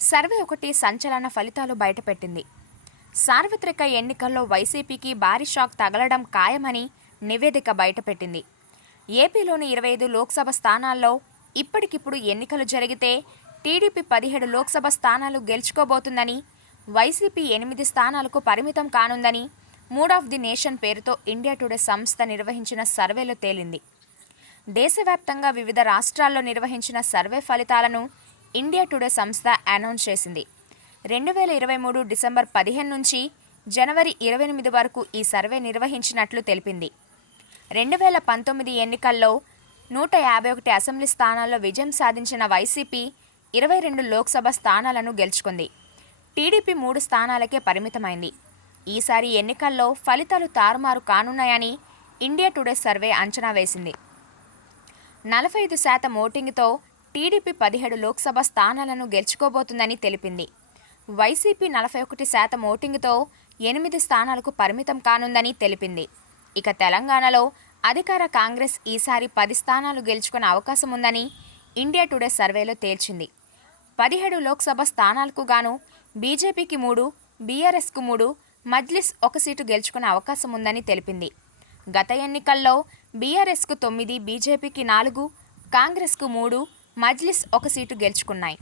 Survey ఒకటి సంచలన ఫలితాలు బయటపెట్టింది. సార్వత్రిక ఎన్నికల్లో వైసీపీకి భారీ షాక్ తగలడం ఖాయమని నివేదిక బయటపెట్టింది. ఏపీలోని ఇరవై ఐదు లోక్సభ స్థానాల్లో ఇప్పటికిప్పుడు ఎన్నికలు జరిగితే టీడీపీ పదిహేడు లోక్సభ స్థానాలు గెలుచుకోబోతుందని వైసీపీ ఎనిమిది స్థానాలకు పరిమితం కానుందని మూడ్ ఆఫ్ ది నేషన్ పేరుతో ఇండియా టుడే సంస్థ నిర్వహించిన సర్వేలో తేలింది. దేశవ్యాప్తంగా వివిధ రాష్ట్రాల్లో నిర్వహించిన సర్వే ఫలితాలను ఇండియా టుడే సంస్థ అనౌన్స్ చేసింది. రెండు వేల ఇరవై మూడు డిసెంబర్ పదిహేను నుంచి జనవరి ఇరవై ఎనిమిది వరకు ఈ సర్వే నిర్వహించినట్లు తెలిపింది. రెండు వేల పంతొమ్మిది ఎన్నికల్లో నూట యాభై ఒకటి అసెంబ్లీ స్థానాల్లో విజయం సాధించిన వైసీపీ ఇరవై రెండు లోక్సభ స్థానాలను గెలుచుకుంది. టీడీపీ మూడు స్థానాలకే పరిమితమైంది. ఈసారి ఎన్నికల్లో ఫలితాలు తారుమారు కానున్నాయని ఇండియా టుడే సర్వే అంచనా వేసింది. నలభై ఐదు శాతం ఓటింగ్తో టీడీపీ పదిహేడు లోక్సభ స్థానాలను గెలుచుకోబోతుందని తెలిపింది. వైసీపీ నలభై ఒకటి శాతం ఓటింగ్తో ఎనిమిది స్థానాలకు పరిమితం కానుందని తెలిపింది. ఇక తెలంగాణలో అధికార కాంగ్రెస్ ఈసారి పది స్థానాలు గెలుచుకునే అవకాశం ఉందని ఇండియా టుడే సర్వేలో తేల్చింది. పదిహేడు లోక్సభ స్థానాలకు గాను బీజేపీకి మూడు బీఆర్ఎస్కు మూడు మజ్లిస్ ఒక సీటు గెలుచుకునే అవకాశం ఉందని తెలిపింది. గత ఎన్నికల్లో బీఆర్ఎస్కు తొమ్మిది బీజేపీకి నాలుగు కాంగ్రెస్కు మూడు మజ్లిస్ ఒక సీటు గెలుచుకున్నాయి.